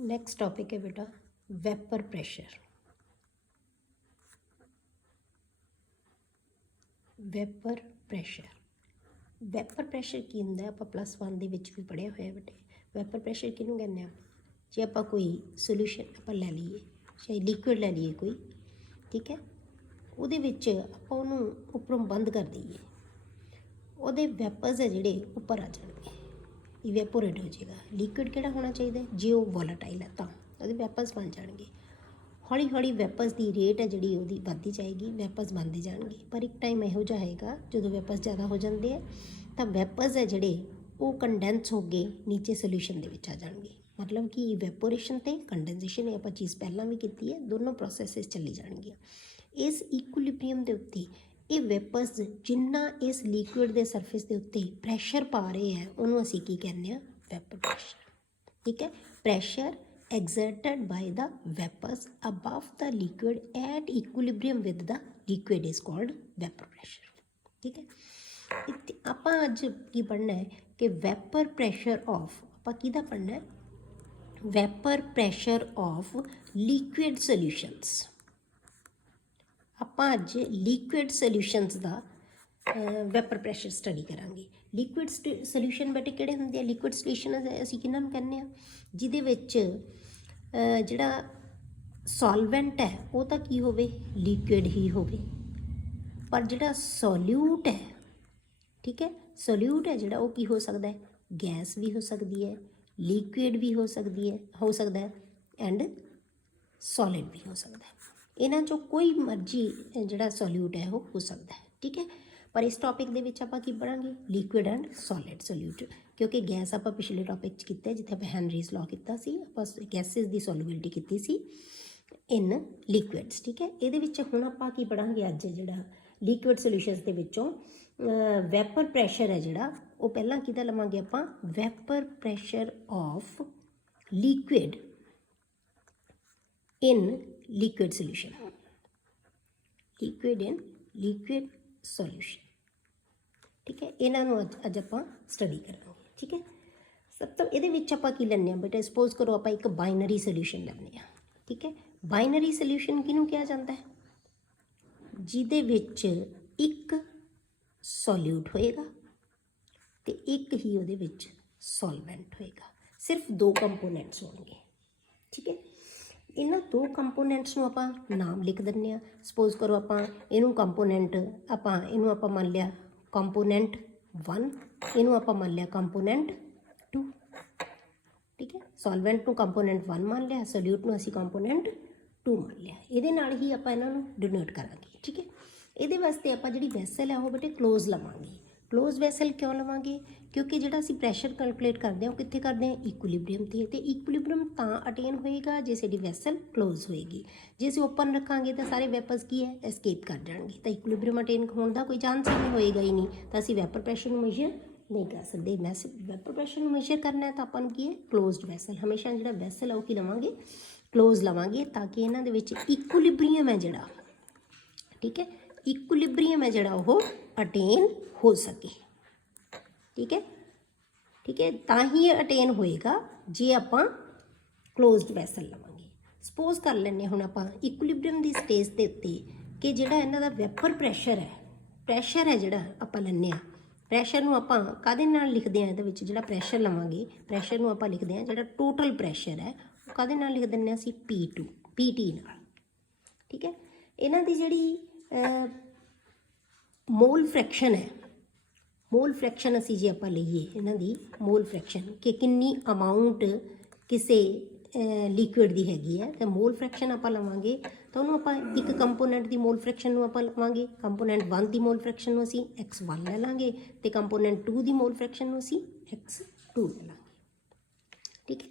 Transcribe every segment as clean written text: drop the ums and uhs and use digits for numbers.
Next topic है बेटा vapour pressure. Vapour pressure की ਹੁੰਦਾ ਆਪਾਂ +1 ਦੇ ਵਿੱਚ ਵੀ ਪੜ੍ਹਿਆ ਹੋਇਆ ਬੇਟੇ। ਵੈਪਰ ਪ੍ਰੈਸ਼ਰ ਕਿਹਨੂੰ ਕਹਿੰਦੇ ਆ? ਜੇ ਆਪਾਂ ਕੋਈ ਸੋਲੂਸ਼ਨ ਆਪਾਂ ਲੈ ਲਈਏ, ਚਾਹੇ ਲਿਕੁਇਡ ਲੈ ਲਈਏ ਕੋਈ, ਠੀਕ ਹੈ, ਉਹਦੇ ਵਿੱਚ ਆਪਾਂ ਉਹਨੂੰ ਉੱਪਰੋਂ ਬੰਦ ਕਰ ਦਈਏ, ਉਹਦੇ ਵੈਪਰਸ ਹੈ ਜਿਹੜੇ ਉੱਪਰ ਆ ਜਾਣਗੇ, ਇਵੈਪੋਰੇਟ ਹੋ ਜਾਏਗਾ। ਲਿਕੁਇਡ ਕਿਹੜਾ ਹੋਣਾ ਚਾਹੀਦਾ? ਜੇ ਉਹ ਵੋਲਾਟਾਈਲ ਹੈ ਤਾਂ ਉਹਦੇ ਵੈਪਰਸ ਬਣ ਜਾਣਗੇ। ਹੌਲੀ ਹੌਲੀ ਵੈਪਰਸ ਦੀ ਰੇਟ ਹੈ ਜਿਹੜੀ ਉਹਦੀ ਵੱਧਦੀ ਜਾਏਗੀ, ਵੈਪਰਸ ਬਣਦੇ ਜਾਣਗੇ। ਪਰ ਇੱਕ ਟਾਈਮ ਇਹੋ ਜਿਹਾ ਆਏਗਾ ਜਦੋਂ ਵੈਪਰਸ ਜ਼ਿਆਦਾ ਹੋ ਜਾਂਦੇ ਆ ਤਾਂ ਵੈਪਰਸ ਹੈ ਜਿਹੜੇ ਉਹ ਕੰਡੈਂਸ ਹੋ ਕੇ ਨੀਚੇ ਸੋਲਿਊਸ਼ਨ ਦੇ ਵਿੱਚ ਆ ਜਾਣਗੇ। ਮਤਲਬ ਕਿ ਇਵੈਪੋਰੇਸ਼ਨ ਅਤੇ ਕੰਡੈਂਸੇਸ਼ਨ ਇਹ ਆਪਾਂ ਚੀਜ਼ ਪਹਿਲਾਂ ਵੀ ਕੀਤੀ ਹੈ, ਦੋਨੋਂ ਪ੍ਰੋਸੈਸਿਸ ਚੱਲੀ ਜਾਣਗੀਆਂ। ਇਸ ਇਕੁਇਲਿਬਰੀਅਮ ਦੇ ਉੱਤੇ ਇਹ ਵੈਪਰਸ ਜਿੰਨਾ ਇਸ ਲਿਕੁਇਡ ਦੇ ਸਰਫੇਸ ਦੇ ਉੱਤੇ ਪ੍ਰੈਸ਼ਰ ਪਾ ਰਹੇ ਹੈ ਉਹਨੂੰ ਅਸੀਂ ਕੀ ਕਹਿੰਦੇ ਹਾਂ? Wiper pressure. ਠੀਕ ਹੈ, pressure exerted by the vapors above the liquid at equilibrium with the liquid is called vapor pressure। ठीक है, ਆਪਾਂ ਅੱਜ ਕੀ ਪੜ੍ਹਨਾ ਹੈ ਕਿ ਵੈਪਰ ਪ੍ਰੈਸ਼ਰ ਆਫ, ਆਪਾਂ ਕਿਹਦਾ ਪੜ੍ਹਨਾ ਹੈ? Vapour pressure of liquid solutions. ਆਪਾਂ ਅੱਜ ਲਿਕੁਇਡ ਸੋਲਿਊਸ਼ਨਸ ਦਾ ਵੈਪਰ ਪ੍ਰੈਸ਼ਰ ਸਟੱਡੀ ਕਰਾਂਗੇ। ਲਿਕੁਇਡ ਸੋਲਿਊਸ਼ਨ ਬੇਟੇ ਕਿਹੜੇ ਹੁੰਦੇ ਆ? ਲਿਕੁਇਡ ਸੋਲਿਊਸ਼ਨ ਅਸੀਂ ਕਿਹਨਾਂ ਨੂੰ ਕਹਿੰਦੇ ਆ? ਜਿਹਦੇ ਵਿੱਚ ਜਿਹੜਾ ਸੋਲਵੈਂਟ ਹੈ ਉਹ ਤਾਂ ਕੀ ਹੋਵੇ? ਲਿਕੁਇਡ ਹੀ ਹੋਵੇ, ਪਰ ਜਿਹੜਾ ਸੋਲਿਊਟ ਹੈ, ਠੀਕ ਹੈ, ਸੋਲਿਊਟ ਹੈ ਜਿਹੜਾ ਉਹ ਕੀ ਹੋ ਸਕਦਾ ਹੈ? ਗੈਸ ਵੀ ਹੋ ਸਕਦੀ ਹੈ, ਲਿਕੁਇਡ ਵੀ ਹੋ ਸਕਦਾ ਹੈ ਐਂਡ ਸੋਲਿਡ ਵੀ ਹੋ ਸਕਦਾ ਹੈ। ਇਹਨਾਂ 'ਚੋਂ ਕੋਈ ਮਰਜ਼ੀ ਜਿਹੜਾ ਸੋਲਿਊਟ ਹੈ ਉਹ ਹੋ ਸਕਦਾ ਹੈ। ਠੀਕ ਹੈ, ਪਰ ਇਸ ਟੌਪਿਕ ਦੇ ਵਿੱਚ ਆਪਾਂ ਕੀ ਪੜ੍ਹਾਂਗੇ? ਲਿਕੁਇਡ ਐਂਡ ਸੋਲਿਡ ਸੋਲਿਊਟ, ਕਿਉਂਕਿ ਗੈਸ ਆਪਾਂ ਪਿਛਲੇ ਟੌਪਿਕ 'ਚ ਕੀਤਾ ਜਿੱਥੇ ਆਪਾਂ ਹੈਨਰੀਜ਼ ਲਾਅ ਕੀਤਾ ਸੀ, ਆਪਾਂ ਗੈਸਿਸ ਦੀ ਸੋਲਿਬਿਲਿਟੀ ਕੀਤੀ ਸੀ ਇਨ ਲਿਕੁਇਡਸ। ਠੀਕ ਹੈ, ਇਹਦੇ ਵਿੱਚ ਹੁਣ ਆਪਾਂ ਕੀ ਪੜ੍ਹਾਂਗੇ ਅੱਜ? ਜਿਹੜਾ ਲਿਕੁਇਡ ਸੋਲਿਊਸ਼ਨਸ ਦੇ ਵਿੱਚੋਂ ਵੈਪਰ ਪ੍ਰੈਸ਼ਰ ਹੈ ਜਿਹੜਾ ਉਹ ਪਹਿਲਾਂ ਕਿਹਦਾ ਲਵਾਂਗੇ ਆਪਾਂ? Wiper pressure of liquid in liquid solution, liquid in liquid solution. ਠੀਕ ਹੈ, ਇਹਨਾਂ ਨੂੰ ਅੱਜ ਆਪਾਂ ਸਟੱਡੀ ਕਰਾਂਗੇ। ਠੀਕ ਹੈ, ਸਭ ਤੋਂ ਇਹਦੇ ਵਿੱਚ ਆਪਾਂ ਕੀ ਲੈਂਦੇ ਹਾਂ ਬੇਟਾ? ਸਪੋਜ਼ ਕਰੋ ਆਪਾਂ ਇੱਕ ਬਾਈਨਰੀ ਸੋਲਿਊਸ਼ਨ ਲੈਂਦੇ ਹਾਂ। ਠੀਕ ਹੈ, ਬਾਈਨਰੀ ਸੋਲਿਊਸ਼ਨ ਕਿਹਨੂੰ ਕਿਹਾ ਜਾਂਦਾ ਹੈ? ਜਿਹਦੇ ਵਿੱਚ ਇੱਕ ਸੋਲਿਊਟ ਹੋਏਗਾ ਅਤੇ ਇੱਕ ਹੀ ਉਹਦੇ ਵਿੱਚ ਸੋਲਵੈਂਟ ਹੋਏਗਾ, ਸਿਰਫ ਦੋ ਕੰਪੋਨੈਂਟਸ ਹੋਣਗੇ। ਠੀਕ ਹੈ, ਇਹਨਾਂ ਦੋ ਕੰਪੋਨੈਂਟਸ ਨੂੰ ਆਪਾਂ ਨਾਮ ਲਿਖ ਦਿੰਦੇ ਹਾਂ। ਸਪੋਜ਼ ਕਰੋ ਆਪਾਂ ਇਹਨੂੰ ਕੰਪੋਨੈਂਟ ਇਹਨੂੰ ਆਪਾਂ ਮੰਨ ਲਿਆ ਕੰਪੋਨੈਂਟ 1, ਇਹਨੂੰ ਆਪਾਂ ਮੰਨ ਲਿਆ ਕੰਪੋਨੈਂਟ 2। ਠੀਕ ਹੈ, ਸੋਲਵੈਂਟ ਨੂੰ ਕੰਪੋਨੈਂਟ 1 ਮੰਨ ਲਿਆ, ਸੋਲਿਊਟ ਨੂੰ ਅਸੀਂ ਕੰਪੋਨੈਂਟ 2 ਮੰਨ ਲਿਆ। ਇਹਦੇ ਨਾਲ ਹੀ ਆਪਾਂ ਇਹਨਾਂ ਨੂੰ ਡਿਨੋਟ ਕਰਾਂਗੇ। ਠੀਕ ਹੈ, ਇਹਦੇ ਵਾਸਤੇ ਆਪਾਂ ਜਿਹੜੀ ਵੈਸਲ ਹੈ ਉਹ ਬੇਟੇ ਕਲੋਜ਼ ਲਵਾਂਗੇ। ਕਲੋਜ਼ ਵੈਸਲ ਕਿਉਂ ਲਵਾਂਗੇ? ਕਿਉਂਕਿ ਜਿਹੜਾ ਅਸੀਂ ਪ੍ਰੈਸ਼ਰ ਕੈਲਕੂਲੇਟ ਕਰਦੇ ਹਾਂ ਉਹ ਕਿੱਥੇ ਕਰਦੇ ਹਾਂ? ਇਕੁਇਲਿਬਰੀਅਮ 'ਤੇ। ਅਤੇ ਇਕੁਇਲਿਬਰੀਅਮ ਤਾਂ ਅਟੇਨ ਹੋਏਗਾ ਜੇ ਸਾਡੀ ਵੈਸਲ ਕਲੋਜ਼ ਹੋਏਗੀ। ਜੇ ਅਸੀਂ ਓਪਨ ਰੱਖਾਂਗੇ ਤਾਂ ਸਾਰੇ ਵੈਪਰਸ ਕੀ ਹੈ? ਐਸਕੇਪ ਕਰ ਜਾਣਗੇ, ਤਾਂ ਇਕੁਇਲਿਬਰੀਅਮ ਅਟੇਨ ਹੋਣ ਦਾ ਕੋਈ ਚਾਂਸ ਹੀ ਨਹੀਂ ਹੋਏਗਾ ਹੀ ਨਹੀਂ, ਤਾਂ ਅਸੀਂ ਵੈਪਰ ਪ੍ਰੈਸ਼ਰ ਨੂੰ ਮੇਜਰ ਨਹੀਂ ਕਰ ਸਕਦੇ। ਵੈਪਰ ਪ੍ਰੈਸ਼ਰ ਨੂੰ ਮੇਜਰ ਕਰਨਾ ਹੈ ਤਾਂ ਆਪਾਂ ਨੂੰ ਕੀ ਹੈ? Closed vessel. ਹਮੇਸ਼ਾ ਜਿਹੜਾ ਵੈਸਲ ਹੈ ਉਹ ਕੀ ਲਵਾਂਗੇ? ਕਲੋਜ਼ ਲਵਾਂਗੇ, ਤਾਂ ਕਿ ਇਹਨਾਂ ਦੇ ਵਿੱਚ ਇਕੁਇਲਿਬਰੀਅਮ ਹੈ ਜਿਹੜਾ, ਠੀਕ ਹੈ, ਇਕੁਇਲਿਬਰੀਅਮ ਹੈ ਜਿਹੜਾ ਉਹ ਅਟੇਨ ਹੋ ਸਕੇ। ਠੀਕ ਹੈ, ਠੀਕ ਹੈ, ਤਾਂ ਹੀ ਇਹ ਅਟੇਨ ਹੋਏਗਾ ਜੇ ਆਪਾਂ ਕਲੋਜ਼ਡ ਵੈਸਲ ਲਵਾਂਗੇ। ਸਪੋਜ਼ ਕਰ ਲੈਂਦੇ ਹੁਣ ਆਪਾਂ ਇਕੁਇਲਿਬਰੀਅਮ ਦੀ ਸਟੇਜ ਦੇ ਉੱਤੇ ਕਿ ਜਿਹੜਾ ਇਹਨਾਂ ਦਾ ਵੈਪਰ ਪ੍ਰੈਸ਼ਰ ਹੈ ਜਿਹੜਾ ਆਪਾਂ ਲੈਂਦੇ ਹਾਂ, ਪ੍ਰੈਸ਼ਰ ਨੂੰ ਆਪਾਂ ਕਾਹਦੇ ਨਾਲ ਲਿਖਦੇ ਹਾਂ? ਇਹਦੇ ਵਿੱਚ ਜਿਹੜਾ ਪ੍ਰੈਸ਼ਰ ਲਵਾਂਗੇ, ਪ੍ਰੈਸ਼ਰ ਨੂੰ ਆਪਾਂ ਲਿਖਦੇ ਹਾਂ, ਜਿਹੜਾ ਟੋਟਲ ਪ੍ਰੈਸ਼ਰ ਹੈ ਉਹ ਕਾਹਦੇ ਨਾਲ ਲਿਖ ਦਿੰਦੇ ਹਾਂ ਅਸੀਂ? PT ਨਾਲ। ਠੀਕ ਹੈ, ਇਹਨਾਂ ਦੀ ਜਿਹੜੀ ਮੋਲ ਫ੍ਰੈਕਸ਼ਨ ਹੈ, ਮੋਲ ਫ੍ਰੈਕਸ਼ਨ ਅਸੀਂ ਜੇ ਆਪਾਂ ਲਈਏ ਇਹਨਾਂ ਦੀ ਮੋਲ ਫ੍ਰੈਕਸ਼ਨ ਕਿ ਕਿੰਨੀ ਅਮਾਊਂਟ ਕਿਸੇ ਲਿਕੁਇਡ ਦੀ ਹੈਗੀ ਹੈ, ਤਾਂ ਮੋਲ ਫ੍ਰੈਕਸ਼ਨ ਆਪਾਂ ਲਵਾਂਗੇ ਤਾਂ ਉਹਨੂੰ ਆਪਾਂ ਇੱਕ ਕੰਪੋਨੈਂਟ ਦੀ ਮੋਲ ਫ੍ਰੈਕਸ਼ਨ ਨੂੰ ਆਪਾਂ ਲਵਾਂਗੇ, ਕੰਪੋਨੈਂਟ 1 ਦੀ ਮੋਲ ਫ੍ਰੈਕਸ਼ਨ ਨੂੰ ਅਸੀਂ x1 ਲੈ ਲਾਂਗੇ ਅਤੇ ਕੰਪੋਨੈਂਟ 2 ਦੀ ਮੋਲ ਫ੍ਰੈਕਸ਼ਨ ਨੂੰ ਅਸੀਂ x2 ਲੈ ਲਾਂਗੇ। ਠੀਕ ਹੈ,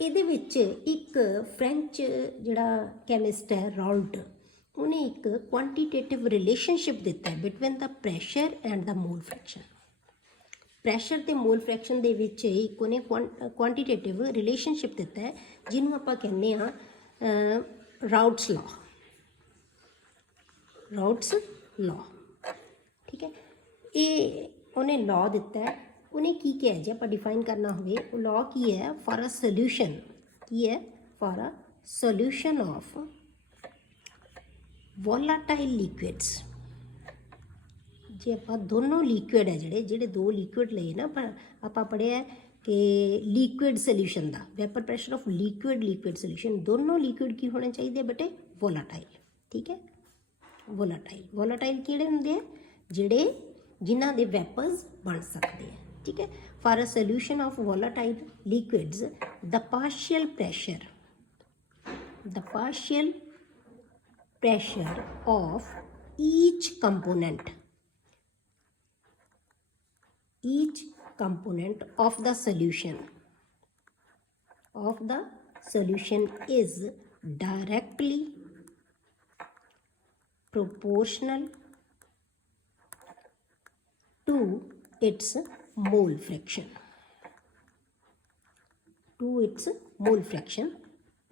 ਇਹਦੇ ਵਿੱਚ ਇੱਕ ਫ੍ਰੈਂਚ ਜਿਹੜਾ ਕੈਮਿਸਟ ਹੈ ਰਾਲਟ, ਉਹਨੇ ਇੱਕ ਕੁਆਂਟੀਟੇਟਿਵ ਰਿਲੇਸ਼ਨਸ਼ਿਪ ਦਿੱਤਾ ਹੈ between the pressure and the mall fraction. Pressure ਅਤੇ ਮੋਲ ਫ੍ਰੈਕਸ਼ਨ ਦੇ ਵਿੱਚ ਇੱਕ ਉਹਨੇ ਕੁਆਂਟੀਟੇਟਿਵ ਰਿਲੇਸ਼ਨਸ਼ਿਪ ਦਿੱਤਾ ਹੈ ਜਿਹਨੂੰ ਆਪਾਂ ਕਹਿੰਦੇ ਹਾਂ ਰਾਊਟਸ ਲਾਅ। ਠੀਕ ਹੈ, ਇਹ ਉਹਨੇ ਲਾਅ ਦਿੱਤਾ ਹੈ। ਉਹਨੇ ਕੀ ਕਿਹਾ? ਜੇ ਆਪਾਂ ਡਿਫਾਈਨ ਕਰਨਾ ਹੋਵੇ ਉਹ ਲਾਅ ਕੀ ਹੈ? ਫॉर ਅ ਸੋਲਿਊਸ਼ਨ की है for a solution of volatile liquids. जे आप दोनों लिक्विड है ਜਿਹੜੇ ਜਿਹੜੇ ਦੋ ਲਿਕੁਇਡ ਲਏ ਨਾ ਆਪਾਂ ਪੜ੍ਹਿਆ कि लिक्विड सोल्यूशन का vapour pressure of liquid solution दोनों लिक्विड की होने चाहिए बेटे वोलाटाइल। ठीक है, वोलाटाइल किहड़े हुंदे आ जिहड़े जिन्हां दे वैपर्स बन सकते हैं। ठीक है, for a solution of volatile liquids the partial pressure of each component of the solution is directly proportional to its mole fraction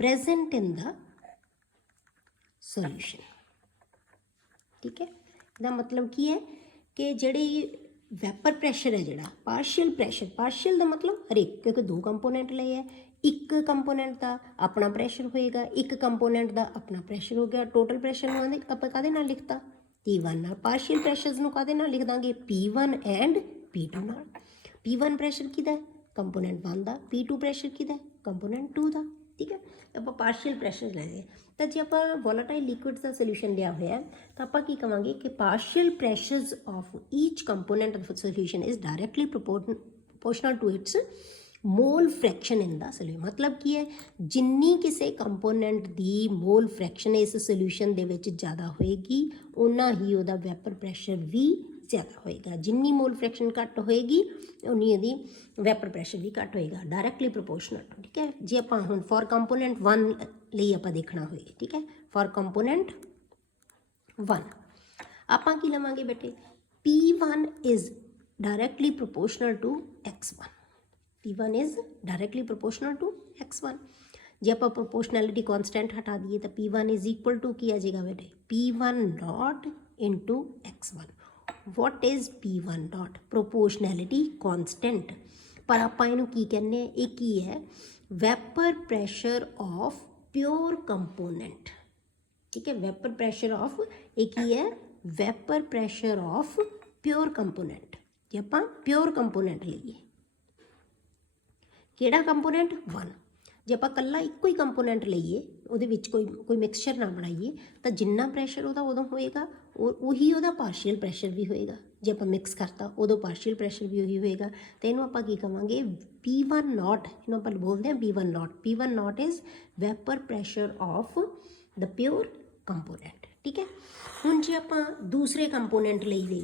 present in the solution। ठीक है, इसका मतलब की है कि ਜਿਹੜੇ वैपर प्रैशर है जोड़ा पार्शियल का मतलब हरेक क्योंकि दो कंपोनेंट लए है, एक कंपोनेंट का अपना प्रैशर होएगा, एक कंपोनेंट का अपना प्रैशर हो गया। टोटल प्रैशर आप कहदे नाल लिखता P1 नाल, पार्शियल प्रैशर्स नूं कहदे नाल लिख दांगे P1 एंड P2 नाल। P1 प्रैशर किहदा है कंपोनेंट 1 का, P2 प्रैशर किहदा है कंपोनेंट 2 का। ठीक है, आप पार्शियल प्रैशर लैंगे तो जे आप वोलाटाइल लिक्विड्स का सोल्यूशन लिया हुआ तो आप की कहांगे कि partial pressures of each component of solution is directly proportional to its mole fraction in the solution. मतलब की है जिन्नी किसी कंपोनेंट की मोल फ्रैक्शन इस सोल्यूशन दे विच ज़्यादा होएगी उन्ना ही उहदा वैपर प्रैशर भी ज़्यादा होएगा। जिन्नी मोल फ्रैक्शन घट होएगी उन्नी इहदी वैपर प्रैशर भी घट होएगा, डायरैक्टली प्रोपोर्शनल। ठीक है, जे आप हुण फॉर कंपोनेंट 1 ਲਈ ਆਪਾਂ देखना होए। ठीक है, फॉर कंपोनेंट 1 ਆਪਾਂ ਕੀ ਲਵਾਂਗੇ बेटे P1 is directly proportional to X1। P1 is directly proportional to X1। जे आप प्रोपोर्शनैलिटी कॉन्स्टेंट हटा दिए तो P1 इज इक्वल टू की आ जाएगा बेटे P1 dot into X1। What is P1 dot proportionality constant, पर आप इनू की कहने ये की है vapour pressure of pure component. ठीक है, वैपर प्रैशर ऑफ एक ही है vapour pressure of pure component. जे आप प्योर कंपोनेंट लीए किहड़ा कंपोनेंट 1, जे आप कल्ला इक्को ही कंपोनेंट लीए उहदे विच कोई मिक्सचर ना बनाइए तो जिन्ना प्रैशर उहदा उदों होएगा उही उहदा पार्शियल प्रैशर भी होएगा। जे आप मिक्स करता उदों पार्शियल प्रैशर भी उही होएगा। तो इनू आपां की कहांगे P1 नॉट, इनू आपां बोलते हैं P1 not is vapour pressure of the pure component. ठीक है, हुण जे आपां दूसरे कंपोनेंट लईए,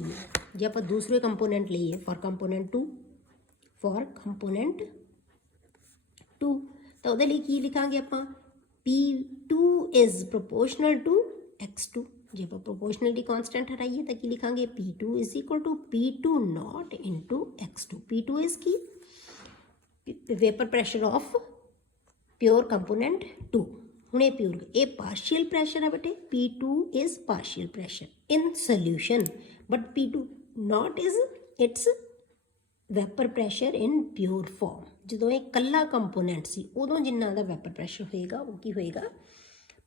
जे आपां दूसरे कंपोनेंट लईए फॉर कंपोनेंट 2 तो उहदे लई की लिखांगे आपां P2 is proportional to X2। जे आप प्रोपोर्शनलिटी कॉन्स्टेंट हटाइए तो कि लिखांगे P2 is equal to P2 naught into X2। P2 is की vapour pressure of pure component 2। हुण ये प्योर ये पार्शियल प्रैशर है बेटे P2 is partial pressure in solution but P2 not is it's vapour pressure in pure form. जो ये कल्ला component C उदों जिन्ना दा वैपर प्रैशर होएगा वो की होएगा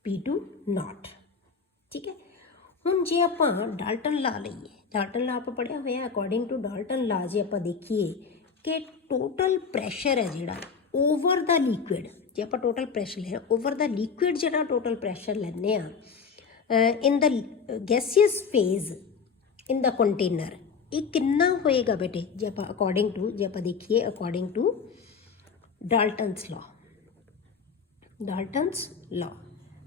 P2 नॉट। ठीक है, हुण जे आप डाल्टन ला लईए, डाल्टन ला आप पढ़िया हुआ अकॉर्डिंग टू डाल्टन ला जे आप देखिए कि टोटल प्रैशर है जिहड़ा ओवर द लिक्विड, जे आप टोटल प्रैशर लें ओवर द लिक्विड जिहड़ा टोटल प्रैशर लैंदे आ in the gaseous phase in the container ये कितना होएगा बेटे जे आप अकॉर्डिंग टू जे आप देखिए अकॉर्डिंग टू डाल्टन्स लॉ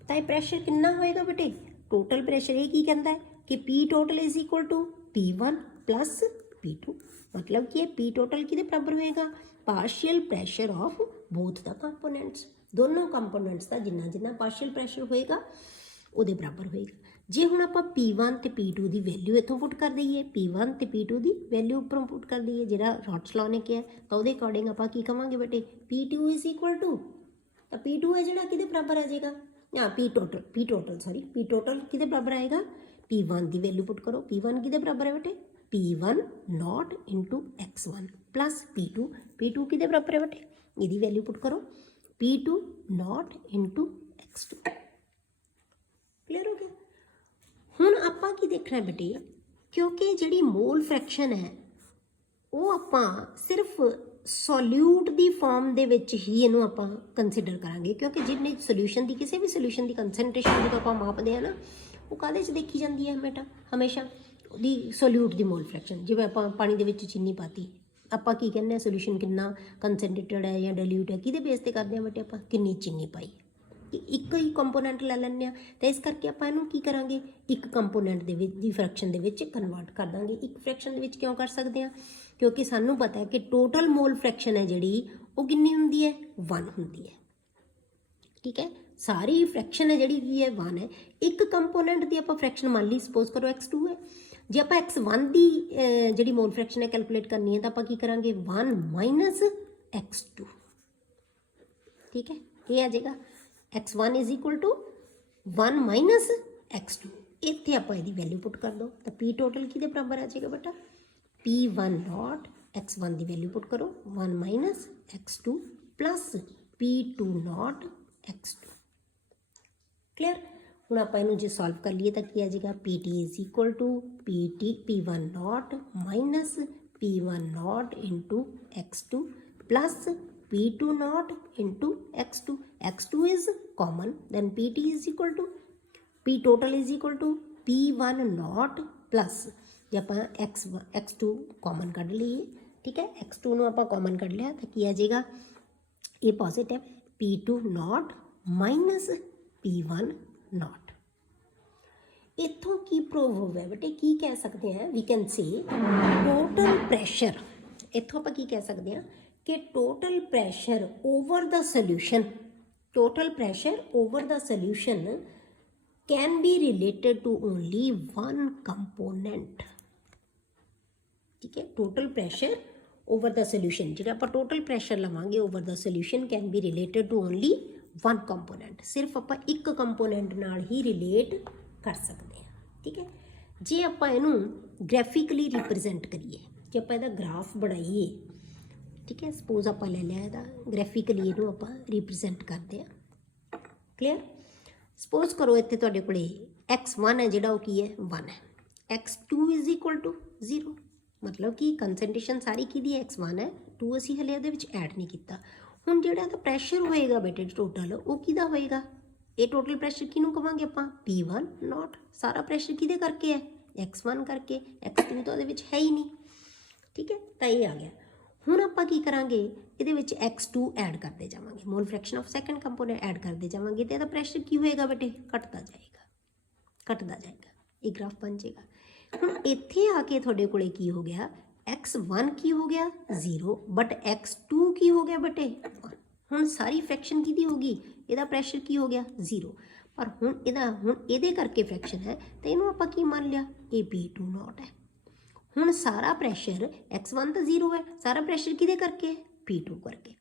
तो ये प्रैशर कितना होएगा बेटे टोटल प्रैशर ये की कहता है कि P total is equal to P1 plus P2। मतलब कि P टोटल किहदे बराबर होएगा partial pressure of both the components. दोनों कंपोनेंट्स का जिन्ना जिन्ना पार्शियल प्रैशर होएगा उहदे बराबर होएगा। जे हुण आपां P1 ते P2 की वैल्यू इत्थों पुट कर दईए P1 ते P2 की वैल्यू उपरों पुट कर दईए जिहड़ा रॉट्स लॉ ने किया तो उहदे अकॉर्डिंग आपां की कहांगे बेटे P2 इज इक्वल टू तो P2 है जिहड़ा किहदे बराबर आ जाएगा P टोटल किहदे बराबर आएगा P1 की वैल्यू पुट करो P1 किहदे बराबर है बेटे P1 not into X1 plus P2 किहदे बराबर है बेटे इहदी वैल्यू पुट करो P2 naught into X2। Clear हो गया। ਹੁਣ ਆਪਾਂ ਕੀ ਦੇਖਣਾ ਬੇਟੇ, ਕਿਉਂਕਿ ਜਿਹੜੀ ਮੋਲ ਫ੍ਰੈਕਸ਼ਨ ਹੈ ਉਹ ਆਪਾਂ ਸਿਰਫ ਸੋਲਿਊਟ ਦੀ ਫਾਰਮ ਦੇ ਵਿੱਚ ਹੀ ਇਹਨੂੰ ਆਪਾਂ ਕੰਸੀਡਰ ਕਰਾਂਗੇ, ਕਿਉਂਕਿ ਜਿੰਨੇ ਸੋਲਿਊਸ਼ਨ ਦੀ ਕਿਸੇ ਵੀ ਸੋਲਿਊਸ਼ਨ ਦੀ ਕੰਸੈਂਟ੍ਰੇਸ਼ਨ ਜਦੋਂ ਆਪਾਂ ਮਾਪਦੇ ਹਾਂ ਨਾ, ਉਹ ਕਾਹਦੇ 'ਚ ਦੇਖੀ ਜਾਂਦੀ ਹੈ ਬੇਟਾ, ਹਮੇਸ਼ਾ ਉਹਦੀ ਸੋਲਿਊਟ ਦੀ ਮੋਲ ਫ੍ਰੈਕਸ਼ਨ। ਜਿਵੇਂ ਆਪਾਂ ਪਾਣੀ ਦੇ ਵਿੱਚ ਚੀਨੀ ਪਾਤੀ, ਆਪਾਂ ਕੀ ਕਹਿੰਦੇ ਹਾਂ ਸੋਲਿਊਸ਼ਨ ਕਿੰਨਾ ਕੰਸੈਂਟ੍ਰੇਟਡ ਹੈ ਜਾਂ ਡਿਲੂਟ ਹੈ, ਕਿਹਦੇ ਬੇਸ 'ਤੇ ਕਰਦੇ ਹਾਂ ਬੇਟੇ, ਆਪਾਂ ਕਿੰਨੀ ਚੀਨੀ ਪਾਈ, ਇੱਕ ਹੀ ਕੰਪੋਨੈਂਟ ਲੈ ਲੈਂਦੇ ਹਾਂ। ਤਾਂ ਇਸ ਕਰਕੇ ਆਪਾਂ ਇਹਨੂੰ ਕੀ ਕਰਾਂਗੇ, ਇੱਕ ਕੰਪੋਨੈਂਟ ਦੇ ਵਿੱਚ ਦੀ ਫ੍ਰੈਕਸ਼ਨ ਦੇ ਵਿੱਚ ਕਨਵਰਟ ਕਰ ਦਾਂਗੇ। ਇੱਕ ਫ੍ਰੈਕਸ਼ਨ ਦੇ ਵਿੱਚ ਕਿਉਂ ਕਰ ਸਕਦੇ ਹਾਂ, ਕਿਉਂਕਿ ਸਾਨੂੰ ਪਤਾ ਹੈ ਕਿ ਟੋਟਲ ਮੋਲ ਫ੍ਰੈਕਸ਼ਨ ਹੈ ਜਿਹੜੀ ਉਹ ਕਿੰਨੀ ਹੁੰਦੀ ਹੈ, 1 ਹੁੰਦੀ ਹੈ। ਠੀਕ ਹੈ, ਸਾਰੀ ਫ੍ਰੈਕਸ਼ਨ ਹੈ ਜਿਹੜੀ ਕੀ ਹੈ 1 ਹੈ। ਇੱਕ ਕੰਪੋਨੈਂਟ ਦੀ ਆਪਾਂ ਫ੍ਰੈਕਸ਼ਨ ਮੰਨ ਲਈ, ਸਪੋਜ਼ ਕਰੋ X2 ਹੈ। ਜੇ ਆਪਾਂ X1 ਦੀ ਜਿਹੜੀ ਮੋਲ ਫ੍ਰੈਕਸ਼ਨ ਹੈ ਕੈਲਕੂਲੇਟ ਕਰਨੀ ਹੈ ਤਾਂ ਆਪਾਂ ਕੀ ਕਰਾਂਗੇ, 1 ਮਾਈਨਸ X2। ਠੀਕ ਹੈ, ਇਹ ਆ ਜਾਏਗਾ X1 is equal to 1 minus X2। ਇੱਥੇ ਆਪਾਂ ਇਹਦੀ ਵੈਲਿਊ ਪੁੱਟ ਕਰ ਦਿਓ ਤਾਂ P ਟੋਟਲ ਕਿਹਦੇ ਬਰਾਬਰ ਆ ਜਾਏਗਾ ਬੇਟਾ, P1 ਨੋਟ X1 ਦੀ ਵੈਲਿਊ ਪੁੱਟ ਕਰੋ 1 minus X2 plus P2 note X2। Clear. ਹੁਣ ਆਪਾਂ ਇਹਨੂੰ ਜੇ ਸੋਲਵ ਕਰ ਲਈਏ ਤਾਂ ਕੀ ਆ ਜਾਏਗਾ, PT is equal to P1 naught minus P1 naught into X2 plus P2 naught into X2. X2 is common, then PT is equal to P total is equal to P1 naught plus ਜੇ ਆਪਾਂ X2 common ਕੱਢ ਲਈਏ, ਠੀਕ ਹੈ, X2 ਨੂੰ ਆਪਾਂ common ਕੱਢ ਲਿਆ ਤਾਂ ਕੀ ਆ ਜਾਏਗਾ, ਇਹ positive P2 naught minus P1 naught। ਇੱਥੋਂ ਕੀ ਪ੍ਰੂਵ ਹੋ ਗਿਆ ਬੇਟੇ, ਕੀ ਕਹਿ ਸਕਦੇ ਹਾਂ, we can say total pressure. ਇੱਥੋਂ ਆਪਾਂ ਕੀ ਕਹਿ ਸਕਦੇ ਹਾਂ कि total pressure over the solution can be related to only one component। ठीक है, total pressure over the solution ਜਿਹੜਾ ਆਪਾਂ total pressure ਲਵਾਂਗੇ over the solution can be related to only one component। ਸਿਰਫ ਆਪਾਂ ਇੱਕ ਕੰਪੋਨੈਂਟ ਨਾਲ ਹੀ ਰਿਲੇਟ ਕਰ ਸਕਦੇ ਹਾਂ। ਠੀਕ ਹੈ, ਜੇ ਆਪਾਂ ਇਹਨੂੰ ਗ੍ਰਾਫਿਕਲੀ ਰਿਪਰੈਜ਼ੈਂਟ ਕਰੀਏ, ਜੇ ਆਪਾਂ ਇਹਦਾ ਗ੍ਰਾਫ ਬਣਾਈਏ, ਠੀਕ ਹੈ, ਸਪੋਜ਼ ਆਪਾਂ ਲੈ ਲਿਆ ਇਹਦਾ ਗ੍ਰਾਫਿਕਲੀ, ਇਹਨੂੰ ਆਪਾਂ ਰਿਪਰੈਜ਼ੈਂਟ ਕਰਦੇ ਹਾਂ। ਕਲੀਅਰ। ਸਪੋਜ਼ ਕਰੋ ਇੱਥੇ ਤੁਹਾਡੇ ਕੋਲੇ X1 ਹੈ ਜਿਹੜਾ ਉਹ ਕੀ ਹੈ, 1 ਹੈ, X2 ਇਜ਼ ਇਕੁਅਲ ਟੂ 0, ਮਤਲਬ ਕਿ ਕੰਸੈਂਟ੍ਰੇਸ਼ਨ ਸਾਰੀ ਕਿਹਦੀ ਹੈ, X1 ਹੈ, 2 ਅਸੀਂ ਹਲੇ ਇਹਦੇ ਵਿੱਚ ਐਡ ਨਹੀਂ ਕੀਤਾ। ਹੁਣ ਜਿਹੜਾ ਇਹਦਾ ਪ੍ਰੈਸ਼ਰ ਹੋਏਗਾ ਬੇਟੇ ਟੋਟਲ, ਉਹ ਕਿਹਦਾ ਹੋਏਗਾ, ਇਹ ਟੋਟਲ ਪ੍ਰੈਸ਼ਰ ਕਿਹਨੂੰ ਕਵਾਂਗੇ ਆਪਾਂ, P1 ਨੋਟ। ਸਾਰਾ ਪ੍ਰੈਸ਼ਰ ਕਿਹਦੇ ਕਰਕੇ ਹੈ, X1 ਕਰਕੇ, X2 ਤਾਂ ਉਹਦੇ ਵਿੱਚ ਹੈ ਹੀ ਨਹੀਂ। ਠੀਕ ਹੈ, ਤਾਂ ਇਹ ਆ ਗਿਆ। ਹੁਣ ਆਪਾਂ ਕੀ ਕਰਾਂਗੇ, ਇਹਦੇ ਵਿੱਚ X2 ਐਡ ਕਰਦੇ ਜਾਵਾਂਗੇ, mole fraction of second component add ਕਰਦੇ ਜਾਵਾਂਗੇ ਤੇ ਇਹਦਾ ਪ੍ਰੈਸ਼ਰ ਕੀ ਹੋਏਗਾ ਬੇਟੇ, ਘਟਦਾ ਜਾਏਗਾ, ਇਹ ਗ੍ਰਾਫ ਬਣ ਜਾਏਗਾ। ਹੁਣ ਇੱਥੇ ਆ ਕੇ ਤੁਹਾਡੇ ਕੋਲੇ ਕੀ ਹੋ ਗਿਆ, X1 ਕੀ ਹੋ ਗਿਆ 0, ਬਟ X2 ਕੀ ਹੋ ਗਿਆ ਬੇਟੇ 1। ਹੁਣ ਸਾਰੀ ਫ੍ਰੈਕਸ਼ਨ ਕਿਹਦੀ ਹੋ ਗਈ, ਇਹਦਾ ਪ੍ਰੈਸ਼ਰ ਕੀ ਹੋ ਗਿਆ 0, ਪਰ ਹੁਣ ਇਹਦੇ ਕਰਕੇ ਫ੍ਰੈਕਸ਼ਨ ਹੈ ਤਾਂ ਇਹਨੂੰ ਆਪਾਂ ਕੀ ਮੰਨ ਲਿਆ, ਇਹ P2 ਨੋਟ ਹੈ। ਹੁਣ ਸਾਰਾ ਪ੍ਰੈਸ਼ਰ X1 ਤਾਂ 0 ਹੈ, ਸਾਰਾ ਪ੍ਰੈਸ਼ਰ ਕਿਹਦੇ ਕਰਕੇ ਹੈ, P2 ਕਰਕੇ।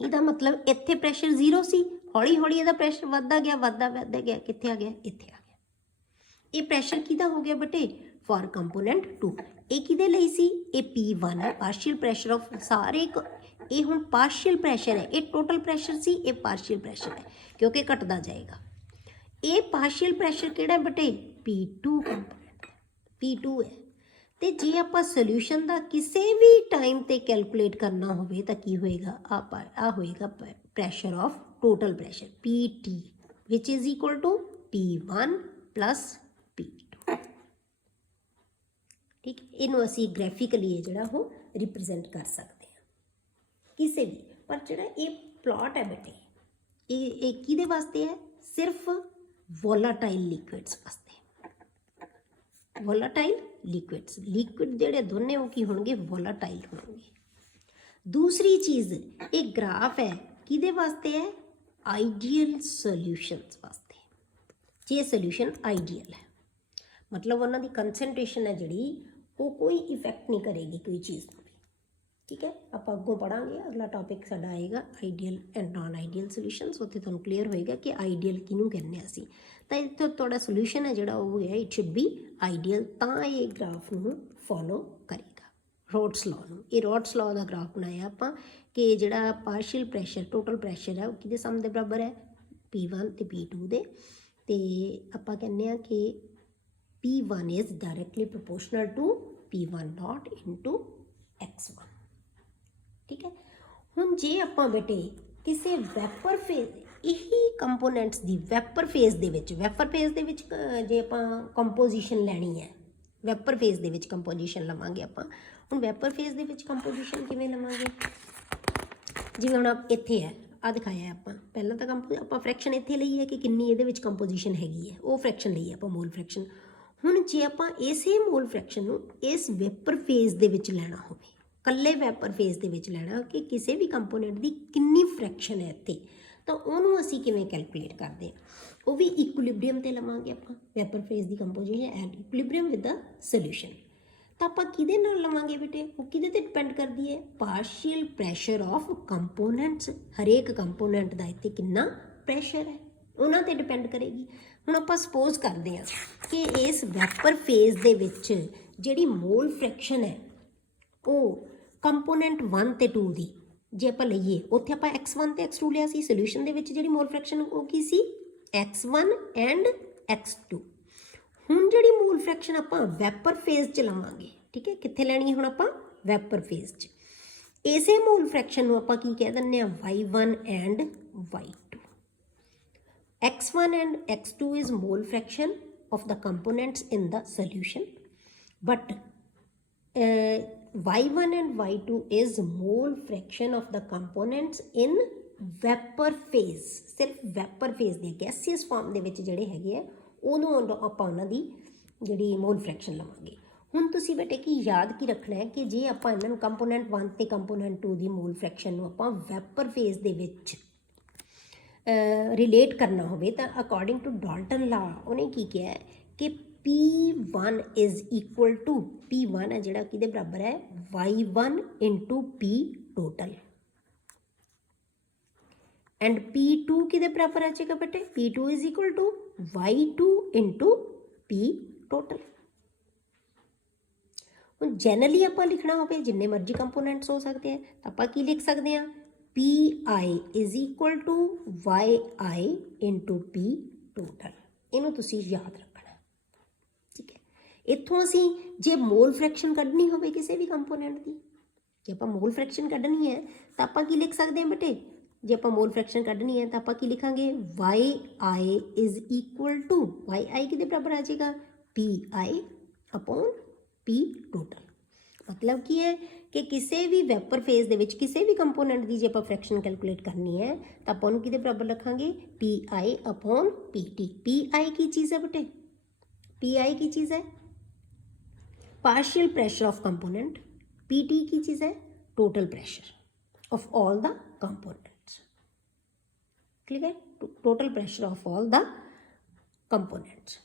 ਇਹਦਾ ਮਤਲਬ ਇੱਥੇ ਪ੍ਰੈਸ਼ਰ 0 ਸੀ, ਹੌਲੀ ਹੌਲੀ ਇਹਦਾ ਪ੍ਰੈਸ਼ਰ ਵੱਧਦਾ ਗਿਆ, ਕਿੱਥੇ ਆ ਗਿਆ, ਇੱਥੇ ਆ ਗਿਆ। ਇਹ ਪ੍ਰੈਸ਼ਰ ਕਿਹਦਾ ਹੋ ਗਿਆ ਬੇਟੇ, ਫॉर ਕੰਪੋਨੈਂਟ 2। ਇਹ ਕਿਹਦੇ ਲਈ ਸੀ, ਇਹ P1 ਹੈ, ਪਾਰਸ਼ੀਅਲ ਪ੍ਰੈਸ਼ਰ ਆਫ ਸਾਰੇ। ਇਹ ਹੁਣ ਪਾਰਸ਼ੀਅਲ ਪ੍ਰੈਸ਼ਰ ਹੈ, ਇਹ ਟੋਟਲ ਪ੍ਰੈਸ਼ਰ ਸੀ, ਇਹ ਪਾਰਸ਼ੀਅਲ ਪ੍ਰੈਸ਼ਰ ਹੈ ਕਿਉਂਕਿ ਘਟਦਾ ਜਾਏਗਾ। ਇਹ ਪਾਰਸ਼ੀਅਲ ਪ੍ਰੈਸ਼ਰ ਕਿਹੜਾ ਬੇਟੇ, P2 ਕੰਪੋਨੈਂਟ, P2 ਹੈ। ਤੇ ਜੇ ਆਪਾਂ ਸੋਲਿਊਸ਼ਨ ਦਾ ਕਿਸੇ ਵੀ ਟਾਈਮ ਤੇ ਕੈਲਕੂਲੇਟ ਕਰਨਾ ਹੋਵੇ ਤਾਂ ਕੀ ਹੋਏਗਾ, ਆ ਹੋਏਗਾ pressure of total pressure PT which is equal to P1 plus P2। ਠੀਕ, ਇਹਨੂੰ ਅਸੀਂ ਗ੍ਰਾਫਿਕਲੀ ਇਹ ਜਿਹੜਾ ਉਹ ਰਿਪਰੈਜ਼ੈਂਟ ਕਰ ਸਕਦੇ ਹਾਂ ਕਿਸੇ ਵੀ। ਪਰ ਜਿਹੜਾ ਇਹ ਪਲਾਟ ਹੈ ਬੇਟੇ, ਇਹ ਕਿਹਦੇ ਵਾਸਤੇ ਹੈ, ਸਿਰਫ ਵੋਲਾਟਾਈਲ ਲਿਕੁਇਡਸ ਵਾਸਤੇ। ਵੋਲਾਟਾਈਲ ਲਿਕੁਇਡਸ, ਲਿਕੁਇਡ ਜਿਹੜੇ ਦੋਨੇ ਉਹ ਕੀ ਹੋਣਗੇ, ਵੋਲਾਟਾਈਲ ਹੋਣਗੇ। ਦੂਸਰੀ ਚੀਜ਼, ਇਹ ਗ੍ਰਾਫ ਹੈ ਕਿਹਦੇ ਵਾਸਤੇ ਹੈ, ਆਈਡੀਅਲ ਸੋਲਿਊਸ਼ਨਸ ਵਾਸਤੇ। ਜੇ ਸੋਲਿਊਸ਼ਨ ਆਈਡੀਅਲ ਹੈ ਮਤਲਬ ਉਹਨਾਂ ਦੀ ਕੰਸੈਂਟ੍ਰੇਸ਼ਨ ਹੈ ਜਿਹੜੀ ਉਹ ਕੋਈ ਇਫੈਕਟ ਨਹੀਂ ਕਰੇਗੀ ਕੋਈ ਚੀਜ਼ ਨੂੰ ਵੀ। ਠੀਕ ਹੈ, ਆਪਾਂ ਅੱਗੋਂ ਪੜਾਂਗੇ, ਅਗਲਾ ਟੌਪਿਕ ਸਾਡਾ ਆਏਗਾ ideal and naan ideal solutions. ਉੱਥੇ ਤੁਹਾਨੂੰ ਕਲੀਅਰ ਹੋਏਗਾ ਕਿ ਆਈਡੀਅਲ ਕਿਹਨੂੰ ਕਹਿੰਦੇ ਹਾਂ ਅਸੀਂ। ਤਾਂ ਇੱਥੇ ਤੁਹਾਡਾ ਸੋਲਿਊਸ਼ਨ ਹੈ ਜਿਹੜਾ ਉਹ ਹੈ, ਇਟ ਸ਼ੁੱਡ ਬੀ ਆਈਡੀਅਲ, ਤਾਂ ਇਹ ਗ੍ਰਾਫ ਨੂੰ ਫੋਲੋ ਕਰੇਗਾ। ਰੋਟਸ ਲਾਅ ਨੂੰ। ਇਹ ਰੋਟਸ ਲਾਅ ਦਾ ਗ੍ਰਾਫ ਬਣਾਇਆ ਆਪਾਂ ਕਿ ਜਿਹੜਾ ਪਾਰਸ਼ੀਅਲ ਪ੍ਰੈਸ਼ਰ, ਟੋਟਲ ਪ੍ਰੈਸ਼ਰ ਹੈ ਉਹ ਕਿਹਦੇ ਸਮ ਦੇ ਬਰਾਬਰ ਹੈ, P1 ਤੇ P2 ਦੇ। ਤੇ ਆਪਾਂ ਕਹਿੰਦੇ ਆ ਕਿ P1 is directly proportional to P1 dot into x1। ਠੀਕ ਹੈ। ਹੁਣ ਜੇ ਆਪਾਂ ਬੇਟੇ ਕਿਸੇ ਵੈਪਰ ਫੇਜ਼, ਇਹੀ ਕੰਪੋਨੈਂਟਸ ਦੀ ਵੈਪਰ ਫੇਜ਼ ਦੇ ਵਿੱਚ ਜੇ ਆਪਾਂ ਕੰਪੋਜੀਸ਼ਨ ਲੈਣੀ ਹੈ, ਵੈਪਰ ਫੇਜ਼ ਦੇ ਵਿੱਚ ਕੰਪੋਜੀਸ਼ਨ ਲਵਾਂਗੇ ਆਪਾਂ। ਹੁਣ ਵੈਪਰ ਫੇਜ਼ ਦੇ ਵਿੱਚ ਕੰਪੋਜੀਸ਼ਨ ਕਿਵੇਂ ਲਵਾਂਗੇ, ਜਿਵੇਂ ਹੁਣ ਇੱਥੇ ਹੈ, ਆ ਦਿਖਾਇਆ ਆਪਾਂ ਪਹਿਲਾਂ ਤਾਂ ਆਪਾਂ ਫ੍ਰੈਕਸ਼ਨ ਇੱਥੇ ਲਈ ਹੈ ਕਿ ਕਿੰਨੀ ਇਹਦੇ ਵਿੱਚ ਕੰਪੋਜੀਸ਼ਨ ਹੈਗੀ ਹੈ, ਉਹ ਫ੍ਰੈਕਸ਼ਨ ਲਈ ਹੈ ਆਪਾਂ ਮੋਲ ਫ੍ਰੈਕਸ਼ਨ। ਹੁਣ ਜੇ ਆਪਾਂ ਇਸੇ ਮੋਲ ਫ੍ਰੈਕਸ਼ਨ ਨੂੰ ਇਸ ਵੈਪਰ ਫੇਜ਼ ਦੇ ਵਿੱਚ ਲੈਣਾ ਹੋਵੇ, ਇਕੱਲੇ ਵੈਪਰ ਫੇਜ਼ ਦੇ ਵਿੱਚ ਲੈਣਾ ਕਿ ਕਿਸੇ ਵੀ ਕੰਪੋਨੈਂਟ ਦੀ ਕਿੰਨੀ ਫ੍ਰੈਕਸ਼ਨ ਹੈ ਇੱਥੇ, ਤਾਂ ਉਹਨੂੰ ਅਸੀਂ ਕਿਵੇਂ ਕੈਲਕੂਲੇਟ ਕਰਦੇ ਹਾਂ, ਉਹ ਵੀ ਇਕੁਇਲਿਬਰੀਅਮ ਤੇ ਲਵਾਂਗੇ ਆਪਾਂ। ਵੈਪਰ ਫੇਜ਼ ਦੀ composition at equilibrium with the solution. ਤਾਂ ਆਪਾਂ ਕਿਹਦੇ ਨਾਲ ਲਵਾਂਗੇ ਬੇਟੇ, ਉਹ ਕਿਹਦੇ ਤੇ ਡਿਪੈਂਡ ਕਰਦੀ ਹੈ, ਪਾਰਸ਼ੀਅਲ ਪ੍ਰੈਸ਼ਰ ਆਫ ਕੰਪੋਨੈਂਟਸ। ਹਰੇਕ ਕੰਪੋਨੈਂਟ ਦਾ ਇੱਥੇ ਕਿੰਨਾ ਪ੍ਰੈਸ਼ਰ ਹੈ ਉਹਨਾਂ ਤੇ ਡਿਪੈਂਡ ਕਰੇਗੀ। ਹੁਣ ਆਪਾਂ ਸਪੋਜ਼ ਕਰਦੇ ਹਾਂ ਕਿ ਇਸ ਵੈਪਰ ਫੇਜ਼ ਦੇ ਵਿੱਚ ਜਿਹੜੀ ਮੋਲ ਫ੍ਰੈਕਸ਼ਨ ਹੈ ਉਹ ਕੰਪੋਨੈਂਟ 1 ਤੇ 2 ਦੀ ਜੇ ਆਪਾਂ ਲਈਏ, ਉੱਥੇ ਆਪਾਂ x1 ਤੇ x2 ਲਿਆ ਸੀ। ਸੋਲਿਊਸ਼ਨ ਦੇ ਵਿੱਚ ਜਿਹੜੀ ਮੋਲ ਫ੍ਰੈਕਸ਼ਨ ਉਹ ਕੀ ਸੀ, x1 ਐਂਡ x2। ਹੁਣ ਜਿਹੜੀ ਮੋਲ ਫ੍ਰੈਕਸ਼ਨ ਆਪਾਂ ਵੈਪਰ ਫੇਜ਼ 'ਚ ਲਵਾਂਗੇ, ਠੀਕ ਹੈ, ਕਿੱਥੇ ਲੈਣੀ ਹੈ ਹੁਣ ਆਪਾਂ, ਵੈਪਰ ਫੇਜ਼ 'ਚ। ਇਸੇ ਮੋਲ ਫ੍ਰੈਕਸ਼ਨ ਨੂੰ ਆਪਾਂ ਕੀ ਕਹਿ ਦਿੰਦੇ ਹਾਂ, y1 and y2। x1 and x2 is mole fraction of the components in the solution, but y1 and y2 is mole fraction of the components in vapor phase। ਸਿਰਫ wiper phase ਦੇ ਗੈਸੀਅਸ farm ਦੇ ਵਿੱਚ ਜਿਹੜੇ ਹੈਗੇ ਆ ਉਦੋਂ ਆਪਾਂ ਉਹਨਾਂ ਦੀ ਜਿਹੜੀ ਮੋਲ ਫ੍ਰੈਕਸ਼ਨ ਲਵਾਂਗੇ। ਹੁਣ ਤੁਸੀਂ ਬੇਟੇ ਕੀ ਯਾਦ ਕੀ ਰੱਖਣਾ ਹੈ ਕਿ ਜੇ ਆਪਾਂ ਇਹਨਾਂ ਨੂੰ ਕੰਪੋਨੈਂਟ 1 ਤੇ ਕੰਪੋਨੈਂਟ 2 ਦੀ ਮੋਲ ਫ੍ਰੈਕਸ਼ਨ ਨੂੰ ਆਪਾਂ ਵੈਪਰ ਫੇਜ਼ ਦੇ ਵਿੱਚ ਰਿਲੇਟ ਕਰਨਾ ਹੋਵੇ ਤਾਂ ਅਕੋਰਡਿੰਗ ਟੂ ਡਾਲਟਨ ਲਾ ਉਹਨੇ ਕੀ ਕਿਹਾ ਕਿ P1 is equal to, P1 ਹੈ ਜਿਹੜਾ ਕਿਹਦੇ ਬਰਾਬਰ ਹੈ, y1 into P total, and P2 ਕਿਹਦੇ ਬਰਾਬਰ ਆ ਜਾਏਗਾ ਬੇਟੇ, P2 is equal to y2 into P total. ਹੁਣ ਜਨਰਲੀ ਆਪਾਂ ਲਿਖਣਾ ਹੋਵੇ, ਜਿੰਨੇ ਮਰਜ਼ੀ ਕੰਪੋਨੈਂਟਸ ਹੋ ਸਕਦੇ ਆ, ਤਾਂ ਆਪਾਂ ਕੀ ਲਿਖ ਸਕਦੇ ਹਾਂ, Pi is equal to yi into P total। ਇਹਨੂੰ ਤੁਸੀਂ ਯਾਦ ਰੱਖਣਾ, ਠੀਕ ਹੈ। ਇੱਥੋਂ ਅਸੀਂ ਜੇ ਮੋਲ ਫ੍ਰੈਕਸ਼ਨ ਕੱਢਣੀ ਹੋਵੇ ਕਿਸੇ ਵੀ ਕੰਪੋਨੈਂਟ ਦੀ, ਜੇ ਆਪਾਂ ਮੋਲ ਫ੍ਰੈਕਸ਼ਨ ਕੱਢਣੀ ਹੈ ਤਾਂ ਆਪਾਂ ਕੀ ਲਿਖ ਸਕਦੇ ਹਾਂ ਬੇਟੇ, ਜੇ ਆਪਾਂ ਮੋਲ ਫ੍ਰੈਕਸ਼ਨ ਕੱਢਣੀ ਹੈ ਤਾਂ ਆਪਾਂ ਕੀ ਲਿਖਾਂਗੇ, yi is equal to, yi ਕਿਹਦੇ ਬਰਾਬਰ ਆ ਜਾਏਗਾ, Pi upon P total। ਮਤਲਬ ਕੀ ਹੈ ਕਿ ਕਿਸੇ ਵੀ ਵੈਪਰ ਫੇਜ਼ ਦੇ ਵਿੱਚ ਕਿਸੇ ਵੀ ਕੰਪੋਨੈਂਟ ਦੀ ਜੇ ਆਪਾਂ ਫ੍ਰੈਕਸ਼ਨ ਕੈਲਕੂਲੇਟ ਕਰਨੀ ਹੈ ਤਾਂ ਆਪਾਂ ਉਹਨੂੰ ਕਿਹਦੇ ਬਰਾਬਰ ਰੱਖਾਂਗੇ, Pi upon Pt। Pi ਕੀ ਚੀਜ਼ ਹੈ ਬੇਟੇ, Pi ਕੀ ਚੀਜ਼ ਹੈ, partial pressure of component. Pt ਕੀ ਚੀਜ਼ ਹੈ, total pressure of all the components. Clear ਹੈ, total pressure of all the components.